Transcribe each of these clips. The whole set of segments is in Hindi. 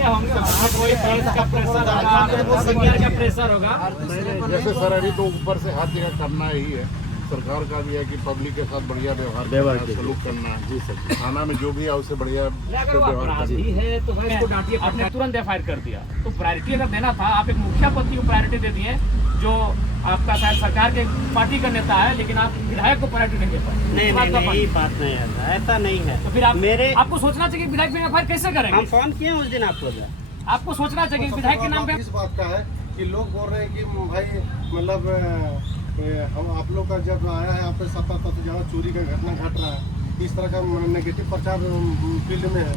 लिए होंगे, कोई प्रेस का प्रेशर होगा, सीनियर का प्रेशर होगा। जैसे सर अभी तो ऊपर से हर जगह करना ही है, सरकार का भी है कि पब्लिक के साथ बढ़िया व्यवहार सलूक करना है। जी सर, थाना में जो भी है उससे बढ़िया अगर वो अपराधी है तो भाई इसको डांटिए, आपने तुरंत एफआईआर कर दिया। तो प्रायोरिटी अगर देना था, आप एक मुखिया पति को प्रायोरिटी दे दिए, जो आपका शायद सरकार के पार्टी का नेता है, लेकिन आप विधायक को प्रायोरिटी नहीं दे पाए। नहीं, बात नहीं है, ऐसा नहीं है। तो फिर आप आपको सोचना चाहिए विधायक में एफआईआर कैसे करेंगे। हम फोन किए उस दिन आपको सोचना चाहिए विधायक के नाम पे। इस बात का है कि लोग बोल रहे हैं कि भाई मतलब हम आप लोग का जब आया है, आप पे सत्ता तब जहाँ चोरी का घटना घट रहा है, इस तरह का नेगेटिव प्रचार फील्ड में है,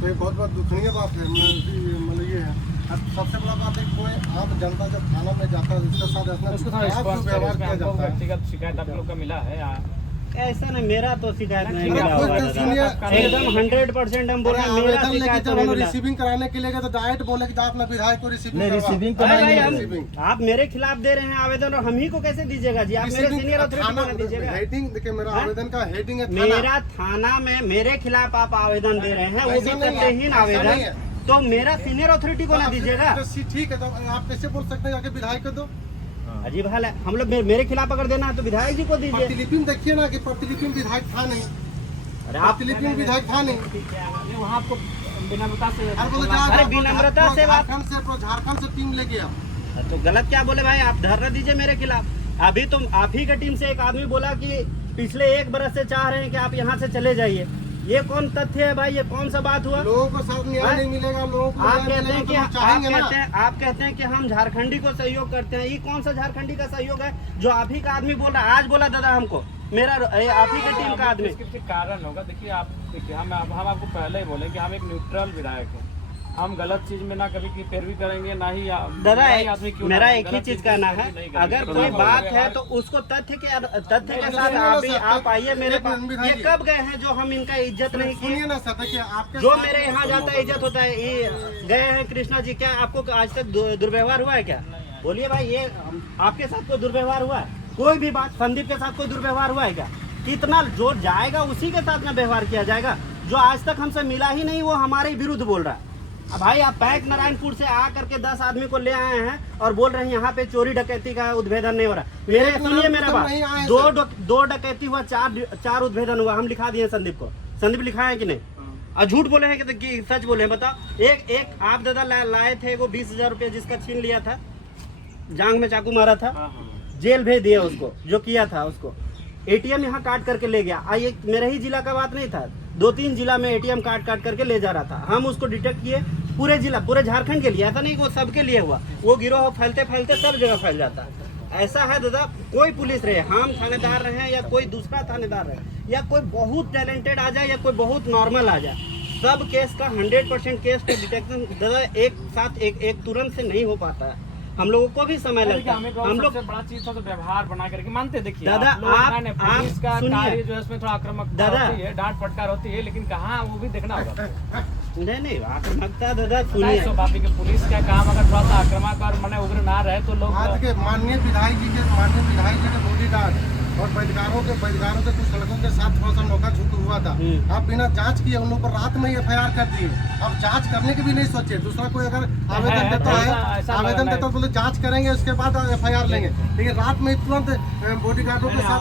तो ये बहुत दुखनीय बात है। मतलब ये है, अब सबसे बड़ा बात है कोई आप जनता जब थाना में जाता है उसके साथ व्यवहार किया जाता है। व्यक्तिगत शिकायत आप लोग का मिला है? ऐसा नहीं, मेरा तो शिकायत नहीं मिला एकदम 100% हम बोल रहे हैं, मेरा शिकायत नहीं मिला। रिसीविंग कराने के लिए तो डायरेक्ट बोले कि आप अपना विधायक को रिसीविंग आप मेरे खिलाफ दे रहे हैं आवेदन और हम ही को कैसे दीजिएगा जी? आप मेरे सीनियर अथॉरिटी को दीजिएगा। हेडिंग देखिए, मेरा आवेदन का हेडिंग है मेरा थाना में मेरे खिलाफ आप आवेदन दे रहे हैं, वो भी सत्यहीन आवेदन, तो मेरा सीनियर अथॉरिटी को ना दीजिएगा। ठीक है, तो आप कैसे बोल सकते हैं आगे विधायक को दो? अजीब हाल है। हम लोग मेरे खिलाफ अगर देना है तो विधायक जी को दीजिए। प्रतिलिपि में देखिए ना कि प्रतिलिपि में विधायक था नहीं। अरे प्रतिलिपि में विधायक था नहीं, वहाँ आपको विनम्रता से विनम्रता से बात, झारखंड से टीम ले गया तो गलत क्या बोले भाई? आप धरना दीजिए मेरे खिलाफ। अभी तुम आप ही की टीम से एक आदमी बोला कि पिछले 1 बरस से चाह रहे हैं कि आप यहाँ से चले जाइए। ये कौन तथ्य है भाई? ये कौन सा बात हुआ? लोगों को साथ न्याय नहीं मिलेगा। लोगों को आप कहते हैं कि आप कहते हैं कि हम झारखंडी को सहयोग करते हैं। ये कौन सा झारखंडी का सहयोग है जो आप ही का आदमी बोल रहा है? आज बोला दादा हमको, मेरा आप ही की टीम का आदमी। इसके कारण होगा। देखिए हम आपको पहले ही बोले कि हम एक न्यूट्रल विधायक हैं, हम गलत चीज में ना कभी की पैरवी करेंगे, ना ही दादा मेरा एक ही चीज कहना है, अगर कोई बात है तो उसको तथ्य के साथ आप आइए मेरे पास। ये कब गए हैं जो हम इनका इज्जत नहीं किए? जो मेरे यहाँ जाता है इज्जत होता है। ये गए हैं कृष्णा जी, क्या आपको आज तक दुर्व्यवहार हुआ है क्या? बोलिए भाई, ये आपके साथ कोई दुर्व्यवहार हुआ है? कोई भी बात संदीप के साथ कोई दुर्व्यवहार हुआ है क्या? कितना जो जाएगा उसी के साथ में व्यवहार किया जाएगा। जो आज तक हमसे मिला ही नहीं वो हमारे ही विरुद्ध बोल रहा है। भाई आप पैक नारायणपुर से आ करके 10 आदमी को ले आए हैं और बोल रहे हैं यहाँ पे चोरी डकैती का उद्भेदन नहीं हो रहा। मेरे सुनिए मेरा बात, दो डकैती हुआ, 4 उद्भेदन हुआ, हम लिखा दिए संदीप को। संदीप लिखा है कि नहीं? और झूठ बोले हैं कि सच बोले हैं? बताओ। एक आप दादा लाए थे वो 20,000 रुपये जिसका छीन लिया था, जांग में चाकू मारा था, जेल भेज दिया उसको, जो किया था उसको। एटीएम यहाँ काट करके ले गया। ये मेरे ही जिला का बात नहीं था, 2-3 जिला में एटीएम काट करके ले जा रहा था। हम उसको डिटेक्ट किए, पूरे जिला पूरे झारखंड के लिए, ऐसा नहीं कि वो सबके लिए हुआ। वो गिरोह फैलते फैलते सब जगह फैल जाता है। ऐसा है दादा, कोई पुलिस रहे, हम थानेदार रहे या कोई दूसरा थानेदार रहे, या कोई बहुत टैलेंटेड आ जाए या कोई बहुत नॉर्मल आ जाए, सब केस का 100% केस के डिटेक्शन दादा एक साथ एक तुरंत से नहीं हो पाता है। हम लोगों को भी समय लगता है। हम लोग बड़ा चीज था तो व्यवहाहार बना करके मानते। देखिए दादा, पुलिस का कार्य जो है उसमें थोड़ा आक्रामकता होती है, डांट फटकार होती है, लेकिन कहाँ वो भी देखना होगा। नहीं आक्रामकता दादा सुनिए, पुलिस का काम अगर थोड़ा सा आक्रामक और मने उग्र ना रहे तो लोग आज के माननीय विधायक जी के बॉडीगार्ड और बैठगारों के कुछ लड़कों के साथ थोड़ा सा मौका छूट हुआ था। आप बिना जांच किए उन लोगों पर रात में एफआईआर कर दिए। अब जांच करने के भी नहीं सोचे। दूसरा कोई अगर आवेदन देता है तो बोले जांच करेंगे उसके बाद एफआईआर लेंगे, लेकिन रात में तुरंत बॉडीगार्डों के साथ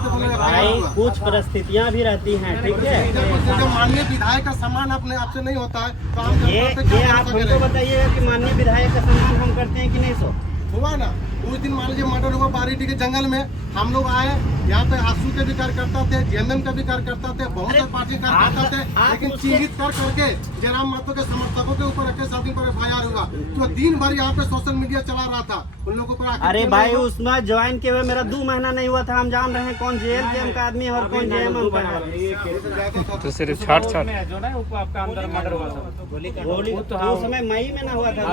कुछ परिस्थितियाँ भी रहती हैं। ठीक है, जब माननीय विधायक का सम्मान अपने आपसे नहीं होता है तो हम ये आप हमको बताइएगा कि माननीय विधायक का सम्मान हम करते हैं कि नहीं? सो हुआ ना उस दिन मान लीजिए मर्डर हुआ बारीटी के जंगल में, हम लोग आए यहाँ पे आंसू के भी कार्यकर्ता थे, जेएमएम के भी कार्यकर्ता थे, बहुत सारे पार्टी कार्यकर्ता थे, लेकिन चिन्हित करके जयराम महतो के समर्थकों के ऊपर 21 आदमी पर एफआईआर हुआ। तो दिन भर यहाँ पे सोशल मीडिया चला रहा था उन लोगों पर। अरे भाई उसमें ज्वाइन किए हुए मेरा 2 महीना नहीं हुआ था। हम जान रहे हैं कौन जेएलएम का आदमी है और कौन जेएमएम का है। तो सिर्फ छाट जो ना आपका अंदर मर्डर हुआ था, गोली तो उस समय मई में ना हुआ था।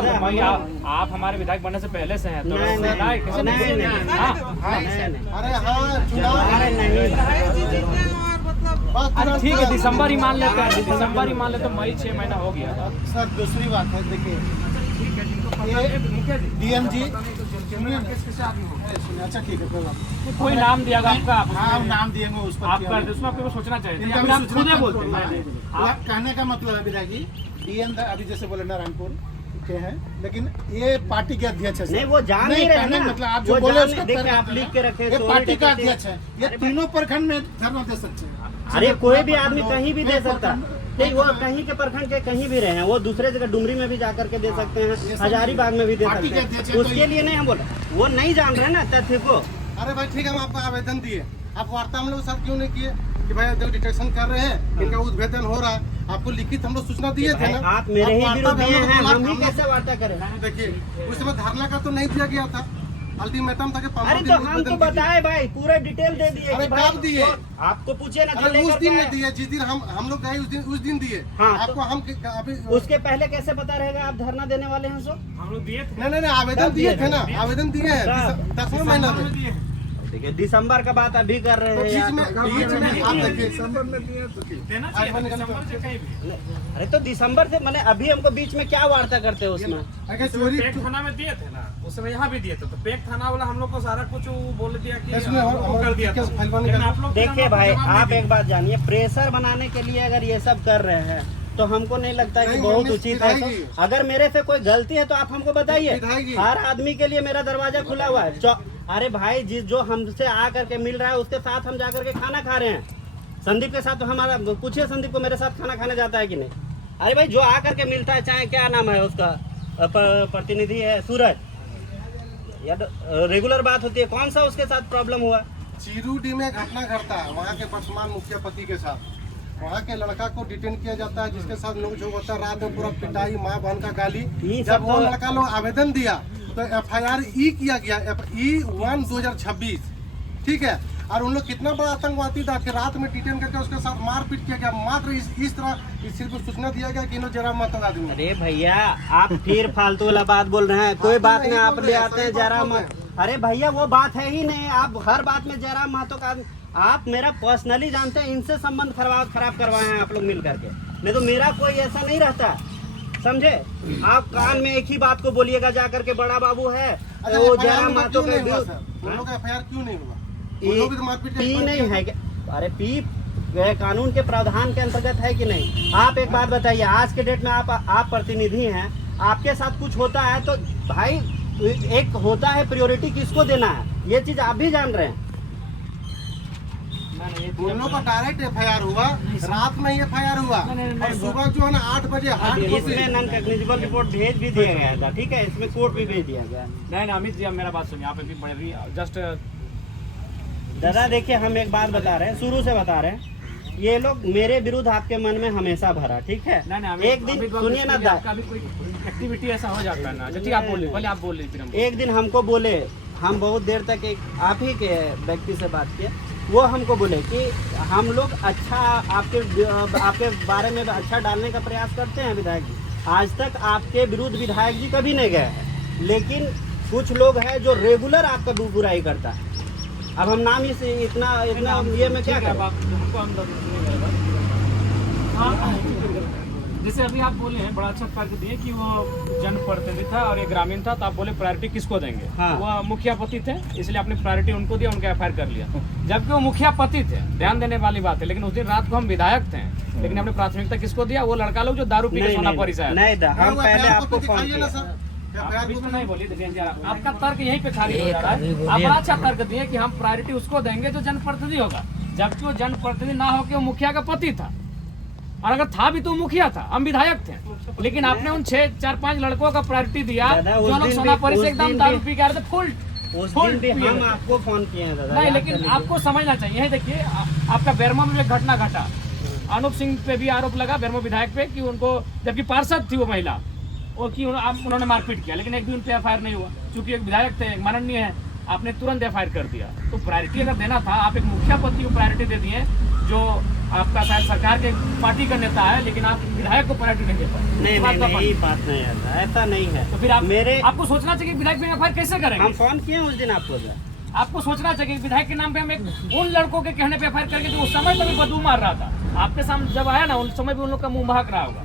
आप हमारे विधायक बनने से पहले से हैं तो नहीं। अरे हाँ, चुनाव ठीक है, दिसंबर ही मान लेते हैं, दिसंबर ही मान लेते, मई 6 महीना हो गया। सर दूसरी बात है, देखिए डीएमजी अच्छा ठीक है, कोई नाम दिया आपका? हाँ नाम दिएंगे उस पर, आप कर दे, उसमें आपको सोचना चाहिए। आप खुद बोलते हैं। कहने का मतलब है विधायक जी डीएम अभी जैसे बोले नारायणपुर के हैं, लेकिन ये पार्टी के अध्यक्ष है। नहीं वो जान नहीं रहे ना, मतलब आप जो वो बोले जान उसका देखिए, तर्क आप लिख के रखे ये पार्टी का अध्यक्ष है, ये तीनों प्रखंड में धरना दे सकते हैं। अरे कोई भी आदमी कहीं भी दे सकता है, नहीं वो कहीं के प्रखंड के कहीं भी रहे हैं, वो दूसरे जगह डुमरी में भी जा करके दे सकते हैं, हजारीबाग में भी दे पार्टी सकते के अध्यक्ष हैं, है, उसके लिए नहीं हम बोल, वो नहीं जान रहे ना तथ्य को। अरे भाई ठीक है, हम आपको आवेदन दिए, आप वार्ता हम लोग साथ क्यों नहीं किए कि भाई जब डिटेक्शन कर रहे हैं, इनका उद्भेदन हो रहा है, आपको लिखित हम लोग सूचना दिए थे ना। आप मेरे ही वार्ता विरुद्ध में दिए हैं, हम ही लोग- कैसे वार्ता करें? देखिए उस समय धरना का तो नहीं दिया गया था, अल्टीमेटम था कि 15 अरे दिन तो में हमको उद्भेदन कीजिए। बताए भाई, पूरा डिटेल दे दिए अरे कि भाई, कब दिए? तो आपको पूछे ना, जो अरे उस लेकर दिन के में आए। दिए, जिस दिन हम लोग गए उस दिन दिए। हाँ, तो- आपको हम अभी उसके पहले कैसे पता रहेगा आप धरना देने वाले हैं? सो हम लोग दिए थे नहीं आवेदन दिए थे ना, आवेदन दिए हैं कब? 10वें महीना में। दिए हैं। देखिए दिसंबर का बात अभी कर रहे तो हैं बीच यार, में तो- आप देखिए देना चाहिए था, दिसंबर से कहीं भी। अरे तो दिसंबर से मैंने अभी हमको बीच में क्या वार्ता करते हैं उसमें? अगर चोरी पेक थाना में दिए थे ना, उस समय यहाँ भी दिए थे, तो पेक थाना वाला हम लोग को सारा कुछ वो बोल दिया कि इसमें हम लोग को कर दिया था। केस फैलवाने लेकिन का- आप लोग देखिए भाई, आप एक बात जानिए, प्रेशर बनाने के लिए अगर ये सब कर रहे हैं तो हमको नहीं लगता है कि नहीं, बहुत नहीं, उचित है। विधायक जी। तो अगर मेरे से कोई गलती है तो आप हमको बताइए, विधायक जी। हर आदमी के लिए मेरा दरवाजा खुला हुआ है। अरे भाई, जिस जो हमसे आ करके मिल रहा है उसके साथ हम जा करके खाना खा रहे हैं। संदीप के साथ तो हमारा, पूछिए संदीप को मेरे साथ खाना खाने जाता है कि नहीं? अरे भाई, जो आ करके मिलता है, चाहे क्या नाम है उसका, प्रतिनिधि है सूरज, या रेगुलर बात होती है, कौन सा उसके साथ प्रॉब्लम हुआ? चीरूडी में घटना घटता है वहाँ के वर्तमान मुखिया पति के साथ, वहाँ के लड़का को डिटेन किया जाता है, जिसके साथ लोग जो होता है रात में पूरा पिटाई, माँ बहन का गाली। ये जब सब वो तो- लड़का लोग आवेदन दिया तो FIR ई किया गया, E1 2026, ठीक है। और उन लोग कितना बड़ा आतंकवादी था कि रात में डिटेन करके उसके साथ मारपीट किया गया, मात्र इस तरह सिर्फ सूचना दिया गया कि इन लोग जरा मत आदमी। अरे भैया, आप फिर फालतू वाला बात बोल रहे हैं। कोई बात नहीं, आप ले आते हैं जयराम। अरे भैया, वो बात है ही नहीं। आप हर बात में जयराम महतो का, आप मेरा पर्सनली जानते हैं, इनसे संबंध खराब करवाए हैं आप लोग मिल करके, नहीं तो मेरा कोई ऐसा नहीं रहता, समझे? आप कान में एक ही बात को बोलिएगा जा करके, बड़ा बाबू है अच्छा, वो FIR जयराम उनका महतो क्यों का नहीं हुआ विरुद्ध। सर? उन लोग का FIR क्यों नहीं हुआ? उन लोग भी तो मारपीट के पी बंद नहीं किए। है क्या? अरे पी कानून के प्रावधान के अंतर्गत है कि नहीं? आप एक बात बताइए, आज के डेट में आप प्रतिनिधि हैं, आपके साथ कुछ होता है तो भाई एक होता है प्रायोरिटी किसको देना है, ये चीज आप भी जान रहे हैं। उन लोग का डायरेक्ट FIR हुआ, रात में ही FIR हुआ, और सुबह जो है ना 8 बजे हार्ड कॉपी। इसमें नॉन कॉग्निजेबल रिपोर्ट भेज भी दिया गया था, ठीक है, इसमें कोर्ट भी भेज दिया गया। नहीं अमित जी, आप मेरा बात सुनिए, आप अभी बड़े जस्ट दादा देखिए, हम एक बात बता रहे हैं, शुरू से बता रहे हैं, ये लोग मेरे विरुद्ध आपके मन में हमेशा भरा, ठीक है? एक दिन सुनिए ना, कभी कोई एक्टिविटी ऐसा हो जाता है ना। अच्छा ठीक, आप बोलिए, पहले आप बोलिए फिर हम। एक दिन हमको बोले, हम बहुत देर तक एक आप ही के व्यक्ति से बात किए, वो हमको बोले कि हम लोग अच्छा आपके बारे में अच्छा डालने का प्रयास करते हैं विधायक जी। आज तक आपके विरुद्ध विधायक जी कभी नहीं गए हैं, लेकिन कुछ लोग हैं जो रेगुलर आपका बुराई करता है। अब हम नाम ही से इतना ये में क्या करें? हमको हम जैसे अभी आप बोले हैं, बड़ा अच्छा तर्क दिए कि वो जनप्रतिनिधि था और ये ग्रामीण था, तो आप बोले प्रायोरिटी किसको देंगे? हाँ। वो मुखिया पति थे, इसलिए आपने प्रायोरिटी उनको दिया, उनका FIR कर लिया। जबकि वो मुखिया पति थे, ध्यान देने वाली बात है। लेकिन उस दिन रात को हम विधायक थे, लेकिन हमने प्राथमिकता किसको दिया? वो लड़का लोग जो दारू पी के सोना परी से आया। नहीं दा, हम पहले आपको फोन दिखाइए ना किया। सर, आप FIR बीच में नहीं बोलिए, देखिए जी, आपका तर्क यहीं पे खारिज हो जा रहा है। आप बड़ा अच्छा तर्क दिए कि हम प्रायोरिटी उसको देंगे जो जनप्रतिनिधि होगा, जबकि वो जनप्रतिनिधि ना होकर वो मुखिया का पति था, और अगर था भी तो मुखिया था, हम विधायक थे। लेकिन आपने उन 4-5 लड़कों का प्रायोरिटी दिया दादा, उस जो लोग दिन सोनापरी भी- से उस एकदम दिन दारू भी- पी के आ रहे थे, फुल उस दिन भी हम आपको फोन किए हैं दादा। नहीं, याद लेकिन कर आपको समझना चाहिए। है देखिए, आपका बेरमो में एक घटना घटा, अनूप सिंह पे भी आरोप लगा, बेरमो विधायक पे, कि उनको, जबकि पार्षद थी वो महिला, वो कि उन्होंने मारपीट किया, लेकिन एक भी उन पे FIR नहीं हुआ। चूंकि एक विधायक थे, एक माननीय है, आपने तुरंत FIR कर दिया। तो प्रायोरिटी अगर देना था, आप एक मुखिया पति को प्रायोरिटी दे दिए, जो आपका शायद सरकार के पार्टी का नेता है, लेकिन आप विधायक को प्रायोरिटी नहीं दे पाए। नहीं बात का नहीं, यही बात नहीं है, ऐसा नहीं है। तो फिर आप मेरे आपको सोचना चाहिए कि विधायक पे FIR कैसे करेंगे? हम फोन किए उस दिन आपको सर। आपको सोचना चाहिए कि विधायक के नाम पे हम एक उन लड़कों के कहने पे FIR करके, जो उस समय तो भी बदबू मार रहा था, आपके सामने जब आया ना, उस समय भी उन लोग का मुंह महक रहा होगा।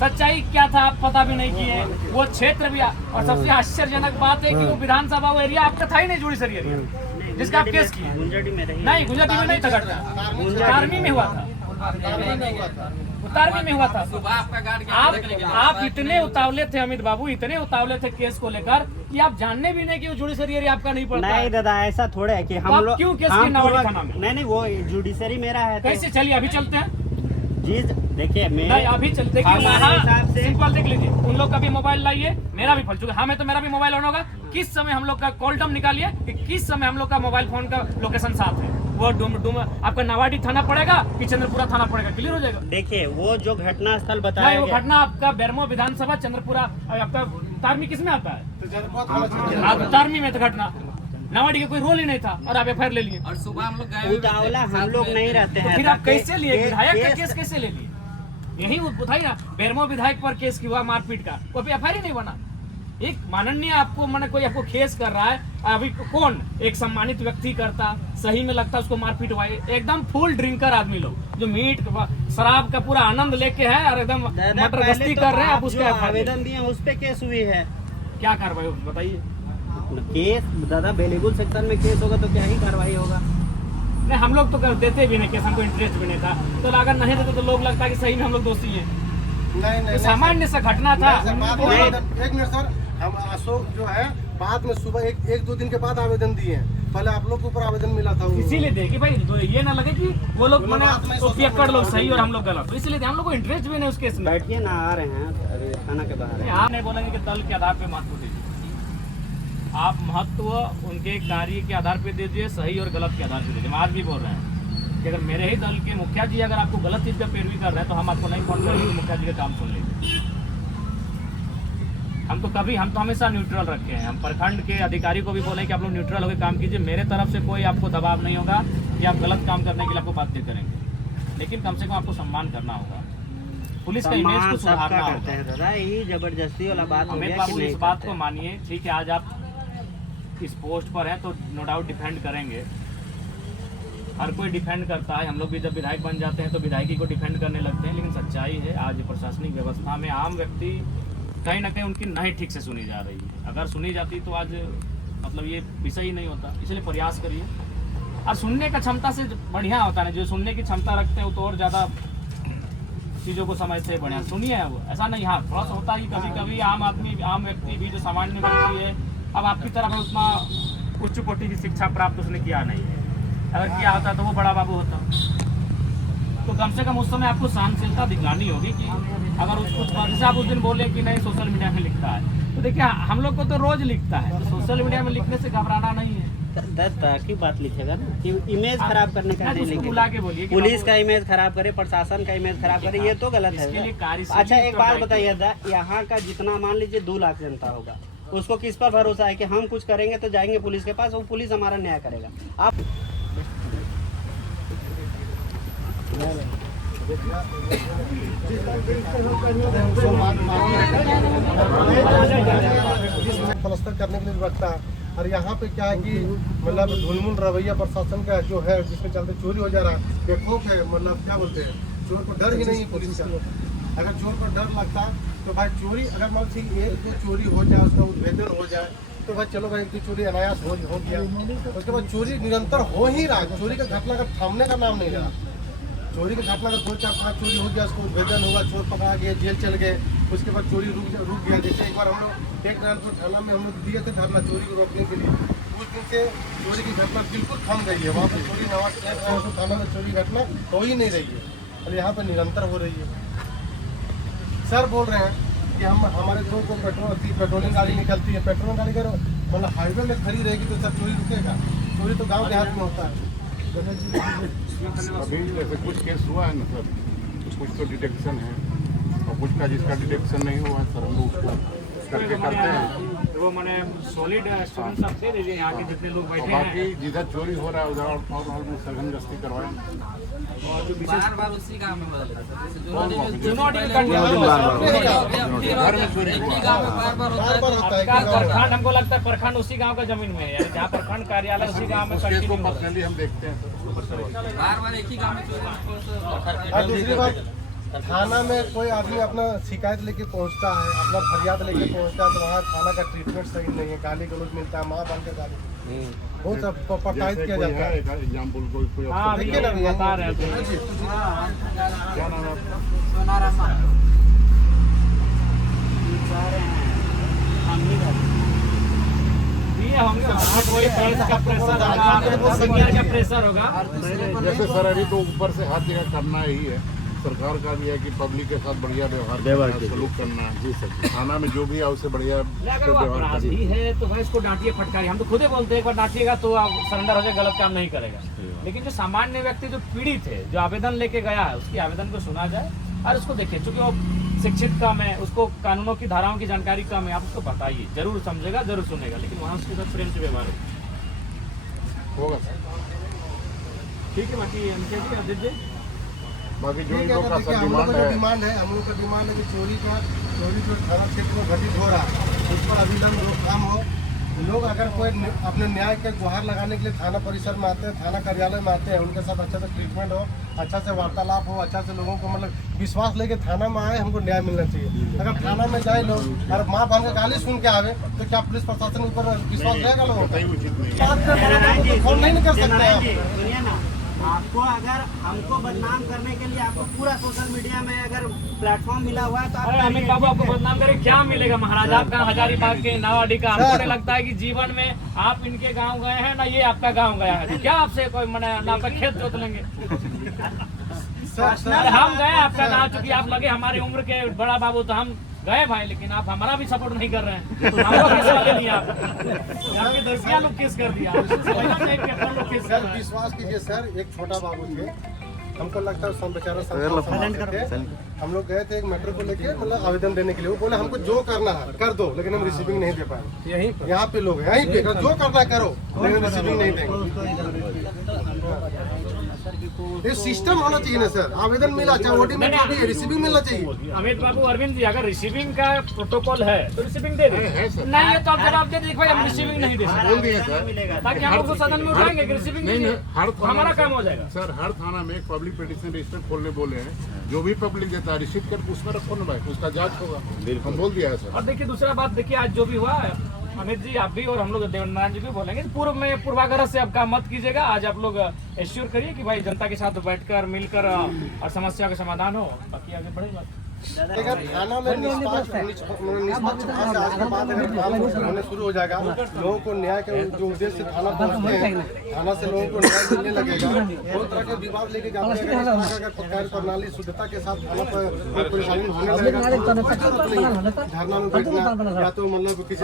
सच्चाई क्या था आप पता भी नहीं किए, वो क्षेत्र भी। और सबसे आश्चर्यजनक बात है कि वो विधानसभा वो एरिया आपका था ही नहीं, जुड़ीसर एरिया, जिसका आप केस किए। गुंजटी में रही। नहीं, गुजराती में नहीं था घटना, आर्मी में हुआ था। तारवी में हुआ था। आप इतने उतावले थे अमित बाबू, इतने उतावले थे केस को लेकर कि आप जानने भी नहीं कि वो जुडिशरी आपका नहीं पड़ता। नहीं दादा, ऐसा थोड़ा है कि हम लोग क्यों केस नवाड़ी थाना में? नहीं, वो जुडिशरी मेरा है। कैसे? चलिए अभी चलते हैं जी, देखिए नहीं अभी चलते सिंपल देख लीजिए, उन लोग का भी मोबाइल लाइए, मेरा भी फल चुका है, तो मेरा भी मोबाइल ऑन होगा। किस समय हम लोग का कॉल डम निकालिए कि किस समय हम लोग का मोबाइल फोन का लोकेशन साथ है। वो डूम आपका नवाड़ी थाना पड़ेगा कि चंद्रपुरा थाना पड़ेगा, क्लियर हो जाएगा। देखिए वो जो घटना स्थल बताया वो घटना आपका बेरमो विधानसभा चंद्रपुरा आपका तारमी किस में आता है? तारमी में तो घटना नवाड़ी का कोई रोल ही नहीं था और आप एफआईआर ले लिए। और सुबह हम लोग उतावला हम लोग नहीं रहते हैं। फिर आप कैसे लिए? विधायक का केस कैसे ले लिए? यही बताइए ना, बेरमो विधायक पर केस हुआ मारपीट का, कोई एफआईआर ही नहीं बना। एक माननीय आपको मैंने कोई आपको केस कर रहा है, अभी कौन एक सम्मानित व्यक्ति करता, सही में लगता उसको मारपीट हुआ। एकदम फुल ड्रिंकर आदमी लोग जो मीट शराब का पूरा आनंद लेके है और एकदम मटर गश्ती कर रहे हैं। आप उसका आवेदन दिए उस पे केस हुई है, क्या कार्रवाई बताइए? केस दादा बेलीगुल सेक्शन में केस होगा तो क्या ही कार्रवाई होगा? नहीं, हम लोग तो कर देते भी नहीं केस, हमको इंटरेस्ट भी नहीं था। तो अगर नहीं देते तो लोग लगता है कि सही में हम लोग दोषी हैं। नहीं, सामान्य सा घटना था। एक मिनट सर, हम अशोक जो है बाद में सुबह एक दो दिन के बाद आवेदन दिए हैं, पहले आप लोग के ऊपर आवेदन मिला था। इसीलिए देखिए भाई, ये ना लगे कि वो लोग मैंने लोग सही और हम लोग गलत, तो इसलिए हम लोग को इंटरेस्ट भी नहीं उस केस में। बैठिए ना, आ रहे हैं अभी थाना के बाहर। आप नहीं बोलेंगे कि दल के आधार पे महत्व दीजिए, आप महत्व उनके कार्य के आधार पे दीजिए, सही और गलत के आधार पे दीजिए। हम आज भी बोल रहे हैं कि अगर मेरे ही दल के मुखिया जी अगर आपको गलत चीज का पैरवी कर रहे हैं तो हम आपको नहीं फोन करेंगे, मुखिया जी का काम सुन लीजिए। हम तो हमेशा न्यूट्रल रखे हैं। हम प्रखंड के अधिकारी को भी बोले कि आप लोग न्यूट्रल होकर काम कीजिए, मेरे तरफ से कोई आपको दबाव नहीं होगा कि आप गलत काम करने के लिए आपको बाध्य करेंगे, लेकिन कम से कम आपको सम्मान करना होगा, पुलिस का इमेज को सुधारना होगा। दादा ये जबरदस्ती वाला बात हो अमित गया बाबू, इस बात को मानिए, ठीक है, आज आप इस पोस्ट पर है तो नो डाउट डिफेंड करेंगे। हर कोई डिफेंड करता है, हम लोग भी जब विधायक बन जाते हैं तो विधायकी को डिफेंड करने लगते हैं, लेकिन सच्चाई है आज प्रशासनिक व्यवस्था में आम व्यक्ति कहीं ना कहीं उनकी नहीं ठीक से सुनी जा रही है। अगर सुनी जाती तो आज मतलब ये विषय ही नहीं होता। इसलिए प्रयास करिए, और सुनने का क्षमता से बढ़िया होता है, जो सुनने की क्षमता रखते हैं वो तो और ज़्यादा चीज़ों को समझते हैं, बढ़िया सुनिए। वो ऐसा नहीं, हाँ थोड़ा सा होता है कि कभी कभी आम व्यक्ति भी जो सामान्य व्यक्ति है, अब आपकी तरफ उतना उच्च कोटि की शिक्षा प्राप्त उसने किया नहीं है, अगर किया होता तो वो बड़ा बाबू होता। तो कम से कम उस समय आपको सहनशीलता दिखलानी होगी कि अगर उसको जैसे आप उस दिन बोले कि नहीं सोशल मीडिया में लिखता है, तो देखिए हम लोग को तो रोज लिखता है, तो सोशल मीडिया में लिखने से घबराना नहीं है। 10 तरह की बात लिखेगा ना कि इमेज खराब करने का नहीं लिखेगा। बुला के बोलिए पुलिस का इमेज खराब करे, प्रशासन का इमेज खराब करे, ये तो गलत है। अच्छा एक बात बताइए, यहाँ का जितना मान लीजिए 2 लाख जनता होगा, उसको किस पर भरोसा है कि हम कुछ करेंगे तो जाएंगे पुलिस के पास, वो पुलिस हमारा न्याय करेगा? आप पलस्तर करने के लिए रखता है। और यहाँ पे क्या है कि मतलब ढुलमुल रवैया प्रशासन का जो है, जिसमें चलते चोरी हो जा रहा है, बेखौफ है, मतलब क्या बोलते हैं, चोर को डर ही नहीं है पुलिस का। अगर चोर को डर लगता तो भाई चोरी, अगर मान लीजिए 1-2 चोरी हो जाए, उसका उद्भेदन हो जाए तो भाई चलो भाई 1-2 चोरी अनायास हो गया, उसके बाद चोरी निरंतर हो ही रहा है। चोरी का घटना का थामने का नाम नहीं रहा। चोरी की घटना का 2-4-5 चोरी हो गया, उसको उद्भेदन हुआ, चोर पकड़ा गया, जेल चल गए, उसके बाद चोरी रुक गया। जैसे एक बार हम लोग एक नारायणपुर थाना में हम लोग दिए थे धरना चोरी को रोकने के लिए, उस दिन से चोरी की घटना बिल्कुल थम गई है। वहाँ पर चोरी नवाज थाना में चोरी घटना हो ही नहीं रही है, और यहाँ पर निरंतर हो रही है। सर बोल रहे हैं कि हमारे लोगों को पेट्रोलिंग गाड़ी निकलती है, पेट्रोलिंग गाड़ी का मतलब हाईवे में खड़ी रहेगी तो सर चोरी रुकेगा? चोरी तो गाँव देहात में होता है। अभी ऐसे कुछ केस हुआ है ना सर, कुछ तो डिटेक्शन है और कुछ का जिसका डिटेक्शन नहीं हुआ है सर, हम लोग उसको करके करते हैं। तो वो मैंने सॉलिड स्टूडेंट सब दे दीजिए, यहाँ के जितने लोग बैठे हैं। बाकी जिधर चोरी हो रहा है उधर और सघन गश्ती करवाएंगे। और जो बार उसी गांव में बदल घर में चोरी प्रखंड, हमको लगता है प्रखंड उसी गांव का जमीन में है, यानी जहाँ प्रखंड कार्यालय उसी गांव में कंटिन्यू पर्सनली हम देखते हैं बार एक ही गांव में चोरी। और दूसरी बात थाना में कोई आदमी अपना शिकायत लेके पहुंचता है, अपना फरियाद लेके पहुंचता है, तो वहाँ थाना का ट्रीटमेंट सही नहीं है, गाली गलौज मिलता है, माँ बाल के गाली बहुत सब प्रताड़ित किया जाता है। एग्जाम्पल कोई हाँ, अभी देखिए ना हम बता रहे थे। क्या नाम है आपका? दिए होंगे कोई पैसा का प्रेशर होगा, सीनियर का प्रेशर होगा। जैसे सर अभी तो ऊपर से हाथ जगह करना ही है, सरकार का भी है कि पब्लिक के साथ बढ़िया व्यवहार सलूक करना है। जी सर, थाना में जो भी है उससे बढ़िया अगर वो अपराधी है तो भाई इसको डांटिए फटकारिए। हम तो खुद ही बोलते हैं एक बार डांटिएगा तो आप सरेंडर हो जाए, गलत काम नहीं करेगा। लेकिन जो सामान्य व्यक्ति जो पीड़ित है, जो आवेदन लेके गया है, उसकी आवेदन को सुना जाए और उसको देखिए। चूंकि वो शिक्षित कम है, उसको कानूनों की धाराओं की जानकारी कम है, आप उसको बताइए, जरूर समझेगा, जरूर सुनेगा। लेकिन वहाँ उसके साथ प्रेम से व्यवहार होगा सर। ठीक है। बाकी अनिकेत जी आप दीजिए। बाकी जो ठीक भी है, लोग का देखिए सर हम लोग डिमांड का जो है, डिमांड है, हम लोग का डिमांड है कि चोरी जो थाना क्षेत्र में घटित हो रहा है उस पर अविलंब रोकथाम हो। लोग अगर कोई अपने न्याय के गुहार लगाने के लिए थाना परिसर में आते हैं, थाना कार्यालय में आते हैं, उनके साथ अच्छा से ट्रीटमेंट हो, अच्छा से वार्तालाप हो, अच्छा से लोगों को मतलब विश्वास लेके थाना में आए, हमको न्याय मिलना चाहिए। अगर थाना में जाए लोग और माँ बहन का गाली सुन के आवे तो क्या पुलिस प्रशासन के ऊपर विश्वास रहेगा लोगों का? सही उचित नहीं है। बात में बड़ा बाबू को फोन नहीं कर सकते नारायण आप। जी, सुनिए ना, आपको अगर हमको बदनाम करने के लिए आपको पूरा सोशल मीडिया में अगर प्लेटफॉर्म मिला हुआ है तो अरे अमित बाबू आपको बदनाम करे क्या मिलेगा? महाराज आपका हजारीबाग के नवाडी का, हमको लगता है कि जीवन में आप इनके गांव गए हैं ना, ये आपका गांव गया है, तो क्या आपसे कोई मना ना आपका खेत जोत लेंगे? अरे हम गए आपका गांव, चूंकि आप लगे हमारी उम्र के बड़ा बाबू, तो हम गए भाई, लेकिन आप हमारा भी सपोर्ट नहीं कर रहे हैं। हमको किस वाले नहीं आप आपके दर्शिया लोग किस कर दिया, लोग किस कर सर रहे हैं। विश्वास कीजिए सर, एक छोटा बाबू थे, हमको लगता है सब बेचारा थे। हम लोग गए थे एक मैटर को लेके, मतलब आवेदन देने के लिए। वो बोले हमको जो करना है कर दो, लेकिन हम रिसीविंग नहीं दे पाए। यहीं यहाँ पे लोग हैं, यहीं पे जो करना है करो, लेकिन रिसीविंग नहीं देंगे। ये सिस्टम होना चाहिए ना सर, आवेदन मिला चाहे ओडी में जो भी है, रिसीविंग मिलना चाहिए। अमित बाबू, अरविंद जी, अगर रिसीविंग का प्रोटोकॉल है तो रिसीविंग दे है दे, सर। नहीं है तो आप जवाब दे दीजिए भाई हम रिसीविंग नहीं दे सकते, बोल दिए सर, ताकि हम लोग सदन में उठाएंगे कि रिसीविंग नहीं, नहीं हर है, थाना हमारा में काम हो जाएगा। सर हर थाना में एक पब्लिक पिटीशन रजिस्टर खोलने बोले हैं, जो भी पब्लिक देता है रिसीव करके उसमें रखो ना भाई, उसका जांच होगा। हम बोल दिया है सर। और देखिए दूसरा बात, देखिए आज जो भी हुआ, अमित जी आप भी और हम लोग देवनारायण जी भी बोलेंगे, पूर्व में पूर्वाग्रह से अब काम मत कीजिएगा। आज आप लोग एश्योर करिए कि भाई जनता के साथ बैठकर मिलकर और समस्या का समाधान हो, बाकी आगे बढ़ेगी बात। अगर थाना में निष्पक्ष भाव से आज के बाद अगर काम होने शुरू हो जाएगा, लोगों को न्याय के जो उद्देश्य से थाना पहुंचते हैं, थाना से लोगों को न्याय मिलने लगेगा। बहुत तरह के विवाद लेके जाते हैं, अगर इस तरह का कार्य प्रणाली शुद्धता के साथ थाना पर कोई परेशानी होने लगेगा, धरना में बैठना या तो मतलब किसी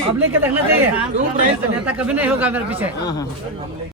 पब्लिक के देखना चाहिए, नेता कभी नहीं होगा मेरे पीछे।